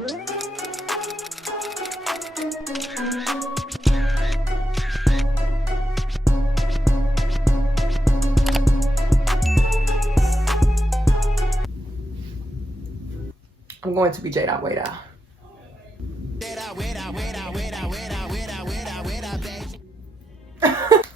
I'm going to be JAYDA WAYDA.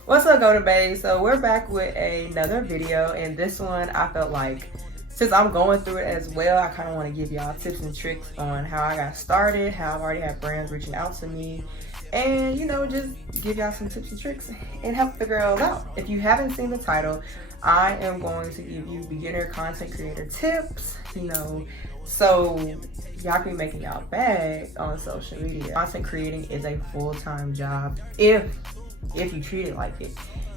What's up, Golden Babe? So we're back with another video, and this one I felt like, since I'm going through it as well, I kind of want to give y'all tips and tricks on how I got started, how I've already had brands reaching out to me, and you know, just give y'all some tips and tricks and help the girls out. If you haven't seen the title, I am going to give you beginner content creator tips, you know, so y'all can be making y'all bag on social media. Content creating is a full-time job if you treat it like it,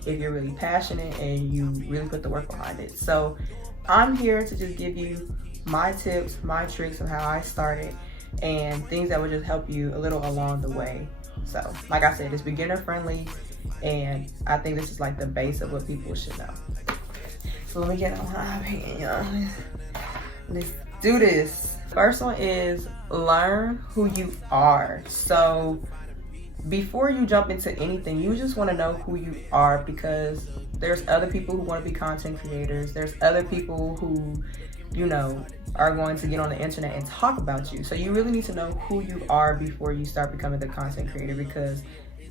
if you're really passionate and you really put the work behind it. So I'm here to just give you my tips, my tricks of how I started, and things that would just help you a little along the way. So like I said, it's beginner friendly, and I think this is like the base of what people should know. So let me get on my opinion, y'all. Let's do this. First one is learn who you are. So before you jump into anything, you just want to know who you are, because there's other people who want to be content creators. There's other people who, you know, are going to get on the internet and talk about you. So you really need to know who you are before you start becoming the content creator, because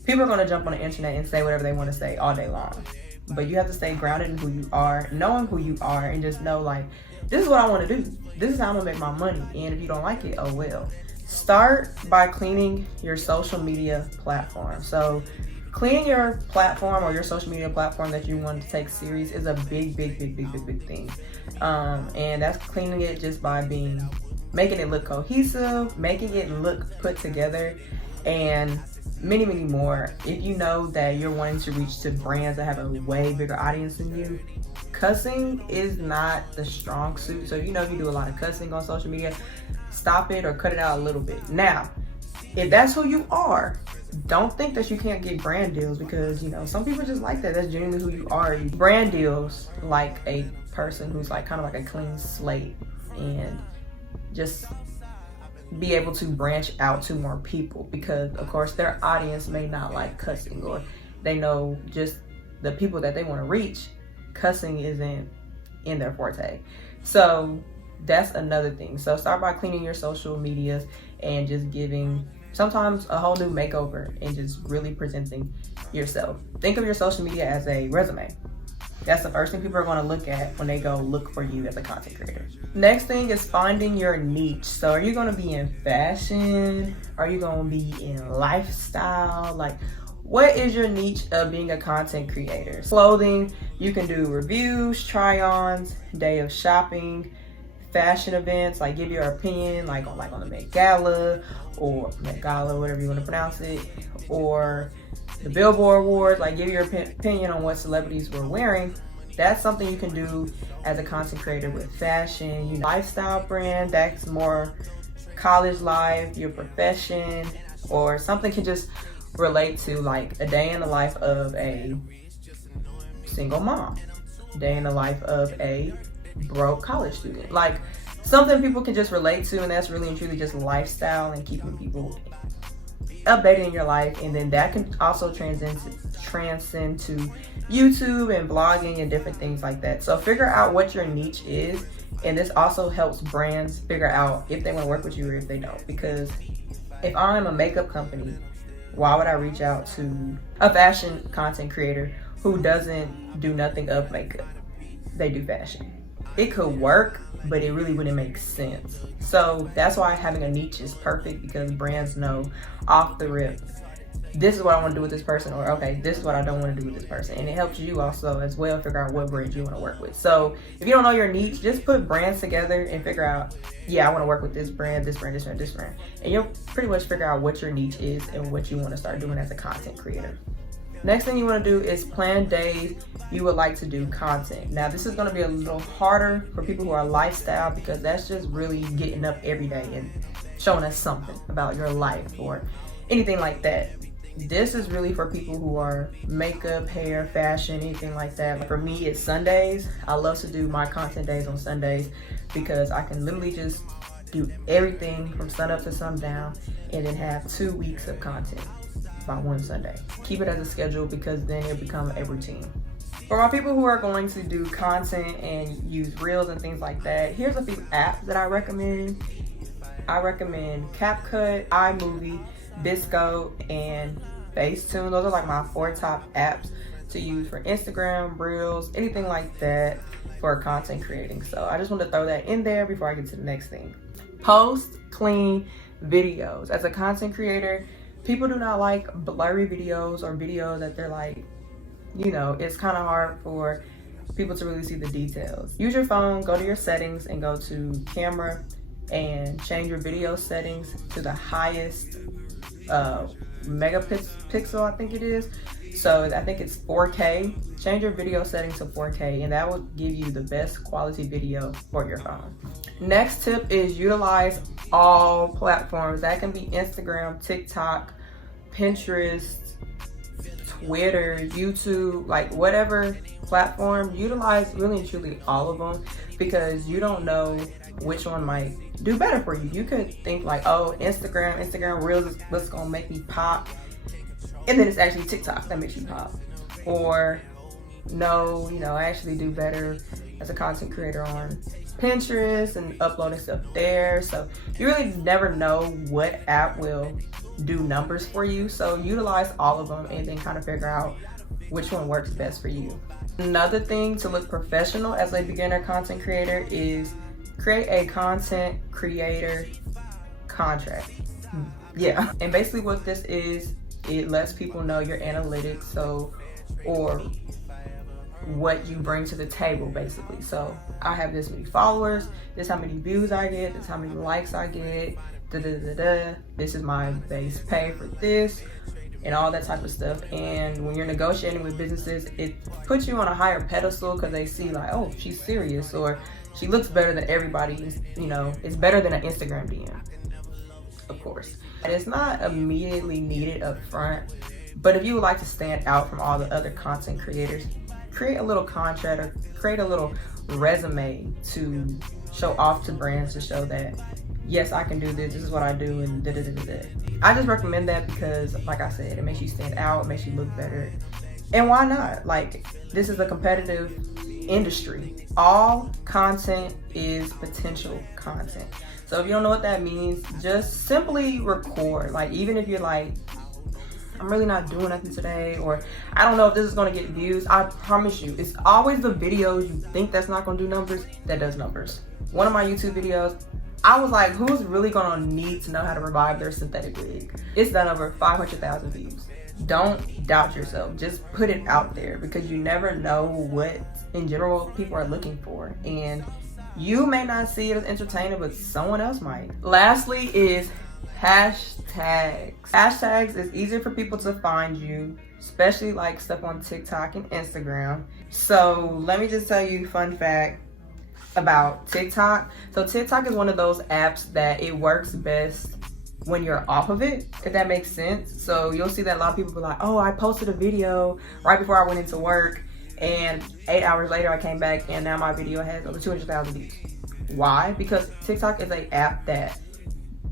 people are going to jump on the internet and say whatever they want to say all day long. But you have to stay grounded in who you are, knowing who you are, and just know, like, this is what I want to do. This is how I'm going to make my money. And if you don't like it, oh well. Start by cleaning your social media platform. So cleaning your platform or your social media platform that you want to take serious is a big thing. And that's cleaning it just by making it look cohesive, making it look put together, and many more. If you know that you're wanting to reach to brands that have a way bigger audience than you, cussing is not the strong suit. So if you know you do a lot of cussing on social media, stop it or cut it out a little bit. Now, if that's who you are, don't think that you can't get brand deals, because you know, some people just like that. That's genuinely who you are. Brand deals like a person who's like kind of like a clean slate, and just be able to branch out to more people, because of course their audience may not like cussing, or they know just the people that they want to reach, cussing isn't in their forte. So that's another thing. So start by cleaning your social medias and just giving sometimes a whole new makeover and just really presenting yourself. Think of your social media as a resume. That's the first thing people are going to look at when they go look for you as a content creator. Next thing is finding your niche. So are you going to be in fashion? Are you going to be in lifestyle? Like, what is your niche of being a content creator? Clothing, you can do reviews, try-ons, day of shopping, fashion events, like give your opinion like on the Met Gala, or Met Gala, whatever you want to pronounce it, or the Billboard Awards, like give your opinion on what celebrities were wearing. That's something you can do as a content creator with fashion. You know, lifestyle brand, that's more college life, your profession, or something can just relate to like a day in the life of a single mom, day in the life of a broke college student, like something people can just relate to, and that's really and truly just lifestyle and keeping people updated in your life. And then that can also transcend to YouTube and blogging and different things like that. So figure out what your niche is, and this also helps brands figure out if they want to work with you or if they don't. Because if I'm a makeup company, why would I reach out to a fashion content creator who doesn't do nothing of makeup? They do fashion. It could work, but it really wouldn't make sense. So that's why having a niche is perfect, because brands know off the rip, this is what I want to do with this person, or okay, this is what I don't want to do with this person. And it helps you also as well figure out what brand you want to work with. So if you don't know your niche, just put brands together and figure out, yeah, I want to work with this brand, this brand, this brand, this brand. And you'll pretty much figure out what your niche is and what you want to start doing as a content creator. Next thing you want to do is plan days you would like to do content. Now this is going to be a little harder for people who are lifestyle, because that's just really getting up every day and showing us something about your life or anything like that. This is really for people who are makeup, hair, fashion, anything like that. For me, it's Sundays. I love to do my content days on Sundays, because I can literally just do everything from sun up to sundown, and then have 2 weeks of content by one Sunday. Keep it as a schedule because then it'll become a routine. For my people who are going to do content and use reels and things like that, here's a few apps that I recommend. I recommend CapCut, iMovie, Bisco, and Facetune. Those are like my 4 top apps to use for Instagram, reels, anything like that for content creating. So I just want to throw that in there before I get to the next thing. Post clean videos. As a content creator, people do not like blurry videos or videos that they're like, you know, it's kind of hard for people to really see the details. Use your phone, go to your settings and go to camera and change your video settings to the highest megapixel, I think it is. So I think it's 4K. Change your video settings to 4K and that will give you the best quality video for your phone. Next tip is utilize all platforms. That can be Instagram, TikTok, Pinterest, Twitter, YouTube, like whatever platform. Utilize really and truly all of them because you don't know which one might do better for you. You could think like, oh, Instagram Reels is what's gonna make me pop, and then it's actually TikTok that makes you pop. Or no, you know, I actually do better as a content creator on Pinterest and uploading stuff there. So you really never know what app will do numbers for you. So utilize all of them and then kind of figure out which one works best for you. Another thing to look professional as a beginner content creator is create a content creator contract. Yeah, and basically what this is, it lets people know your analytics, so, or what you bring to the table basically. So I have this many followers, this how many views I get, this how many likes I get, this is my base pay for this, and all that type of stuff. And when you're negotiating with businesses, it puts you on a higher pedestal because they see like, oh, she's serious, or she looks better than everybody, you know, it's better than an Instagram DM, of course. And it's not immediately needed up front, but if you would like to stand out from all the other content creators, create a little contract or create a little resume to show off to brands to show that, yes, I can do this, this is what I do, and da da da da da. I just recommend that because, like I said, it makes you stand out, it makes you look better. And why not? Like, this is a competitive industry. All content is potential content. So if you don't know what that means, just simply record. Like, even if you're like, I'm really not doing nothing today, or I don't know if this is gonna get views, I promise you, it's always the videos you think that's not gonna do numbers that does numbers. One of my YouTube videos, I was like, who's really gonna need to know how to revive their synthetic wig? It's done over 500,000 views. Don't doubt yourself, just put it out there because you never know what in general people are looking for, and you may not see it as entertaining, but someone else might. Lastly is hashtags. Hashtags is easier for people to find you, especially like stuff on TikTok and Instagram. So let me just tell you a fun fact about TikTok. So TikTok is one of those apps that it works best when you're off of it, if that makes sense. So you'll see that a lot of people be like, oh, I posted a video right before I went into work, and 8 hours later I came back and now my video has over 200,000 views. Why? Because TikTok is an app that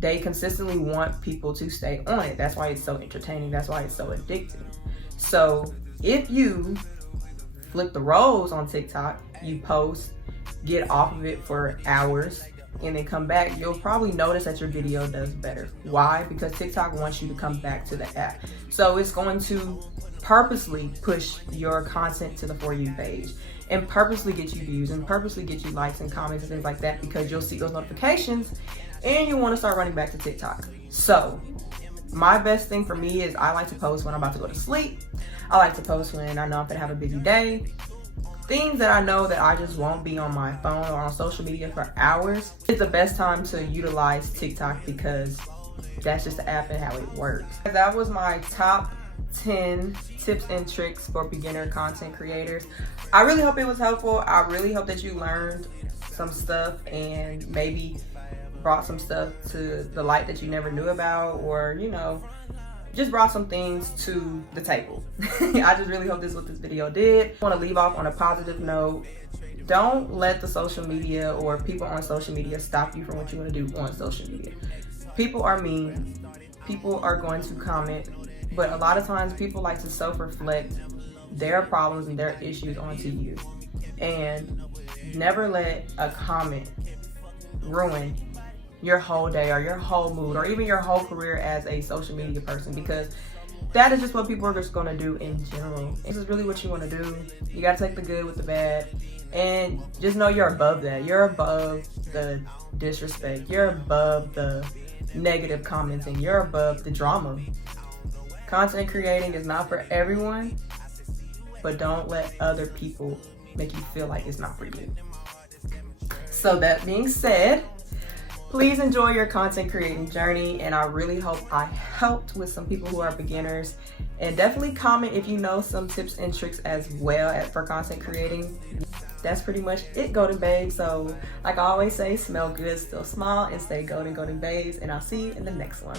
they consistently want people to stay on it. That's why it's so entertaining. That's why it's so addictive. So if you flip the roles on TikTok, you post, get off of it for hours, and then come back, you'll probably notice that your video does better. Why? Because TikTok wants you to come back to the app. So it's going to purposely push your content to the For You page and purposely get you views and purposely get you likes and comments and things like that, because you'll see those notifications and you want to start running back to TikTok. So my best thing for me is I like to post when I'm about to go to sleep. I like to post when I know I'm gonna have a busy day. Things that I know that I just won't be on my phone or on social media for hours. It's the best time to utilize TikTok because that's just the app and how it works. That was my top 10 tips and tricks for beginner content creators. I really hope it was helpful. I really hope that you learned some stuff and maybe brought some stuff to the light that you never knew about, or, you know, just brought some things to the table. I just really hope this is what this video did. I want to leave off on a positive note. don't let the social media or people on social media stop you from what you want to do on social media. People are mean. People are going to comment, but a lot of times people like to self-reflect their problems and their issues onto you. And never let a comment ruin your whole day or your whole mood or even your whole career as a social media person, because that is just what people are just going to do in general. This is really what you want to do. You got to take the good with the bad, and just know you're above that. You're above the disrespect. You're above the negative commenting. You're above the drama. Content creating is not for everyone, but don't let other people make you feel like it's not for you. So that being said, please enjoy your content creating journey, and I really hope I helped with some people who are beginners. And definitely comment if you know some tips and tricks as well for content creating. That's pretty much it, Golden Babes. So like I always say, smell good, still smile, and stay golden, Golden Babes. And I'll see you in the next one.